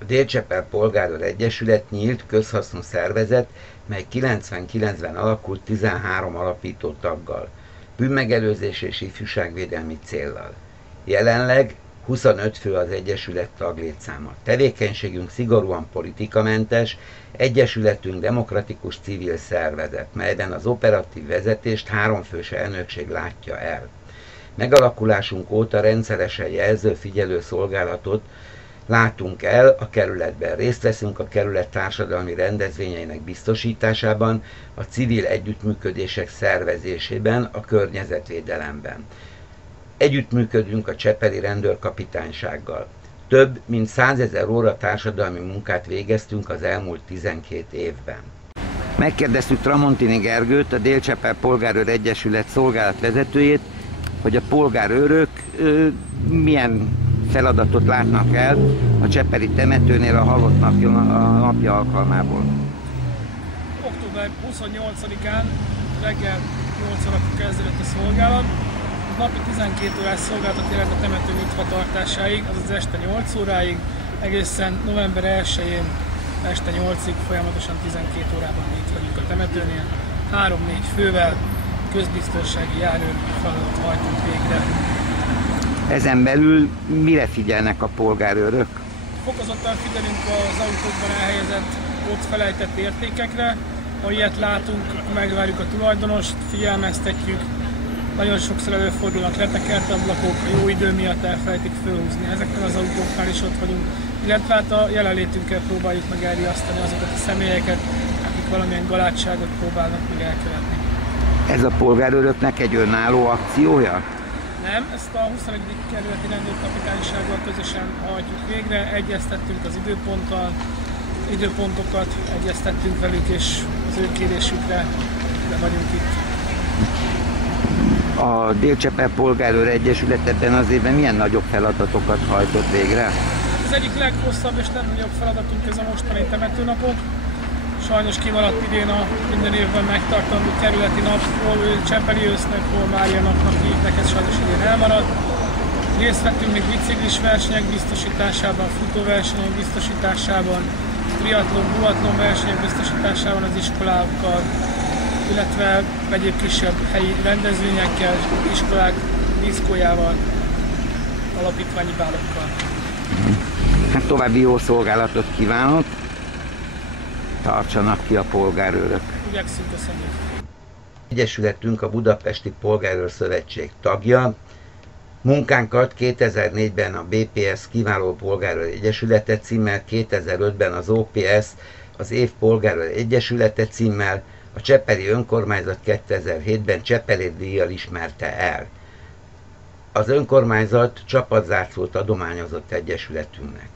A Dél-Csepel Polgárőr Egyesület nyílt, közhasznú szervezet, mely 99-ben alakult 13 alapító taggal, bűnmegelőzés és ifjúságvédelmi céllal. Jelenleg 25 fő az egyesület taglétszáma. Tevékenységünk szigorúan politikamentes, egyesületünk demokratikus civil szervezet, melyben az operatív vezetést 3 fős elnökség látja el. Megalakulásunk óta rendszeresen jelző-figyelő szolgálatot látunk el a kerületben. Részt veszünk a kerület társadalmi rendezvényeinek biztosításában, a civil együttműködések szervezésében, a környezetvédelemben. Együttműködünk a csepeli rendőrkapitánysággal. Több mint 100 000 óra társadalmi munkát végeztünk az elmúlt 12 évben. Megkérdeztük Tramontini Gergőt, a Dél-Csepel Polgárőr Egyesület szolgálatvezetőjét, hogy a polgárőrök milyen feladatot látnak el a csepeli temetőnél a halott napja alkalmából. Október 28-án reggel 8 órakor kezdődött a szolgálat. Napi 12 órás szolgálatot jelent a temető nyitva tartásáig, azaz este 8 óráig, egészen november 1-én este 8-ig folyamatosan 12 órában itt vagyunk a temetőnél. 3-4 fővel közbiztonsági járőr feladatot hajtunk végre. Ezen belül mire figyelnek a polgárőrök? Fokozottan figyelünk az autókban elhelyezett, ott felejtett értékekre. Ha ilyet látunk, megvárjuk a tulajdonost, figyelmeztetjük. Nagyon sokszor előfordulnak letekert ablakok, a jó idő miatt elfelejtik fölhúzni. Ezekkel az autóknál is ott vagyunk, illetve hát a jelenlétünkkel próbáljuk meg elriasztani azokat a személyeket, akik valamilyen galádságot próbálnak meg elkövetni. Ez a polgárőröknek egy önálló akciója? Nem, ezt a 21. kerületi rendőrkapitánysággal közösen hajtjuk végre, egyeztettünk az időpontokat egyeztettünk velük, és az ő kérésükre de vagyunk itt. A Dél-Csepel Polgárőr Egyesület ebben az évben milyen nagyobb feladatokat hajtott végre? Az egyik leghosszabb és legnagyobb feladatunk ez a mostani temetőnapok. Sajnos kimaradt idén a minden évben megtartandó kerületi nap, hol Csepeli ősznek, hol Mária napnak hívnak, ez sajnos idén elmaradt. Részt vettünk még biciklis versenyek biztosításában, futóversenyek biztosításában, triatlon, duatlon versenyek biztosításában az iskolákkal, illetve egyéb kisebb helyi rendezvényekkel, iskolák diszkójával, alapítványi bálokkal. Hát további jó szolgálatot kívánok! Tartsanak ki a polgárőrök! Igyekszünk, köszönjük! Egyesületünk a Budapesti Polgárőr Szövetség tagja. Munkánkat 2004-ben a BPS Kiváló Polgárőr Egyesülete címmel, 2005-ben az OPS az Év Polgárőr Egyesülete címmel, a Csepeli Önkormányzat 2007-ben Csepeli díjjal ismerte el. Az önkormányzat csapatzászlót adományozott egyesületünknek.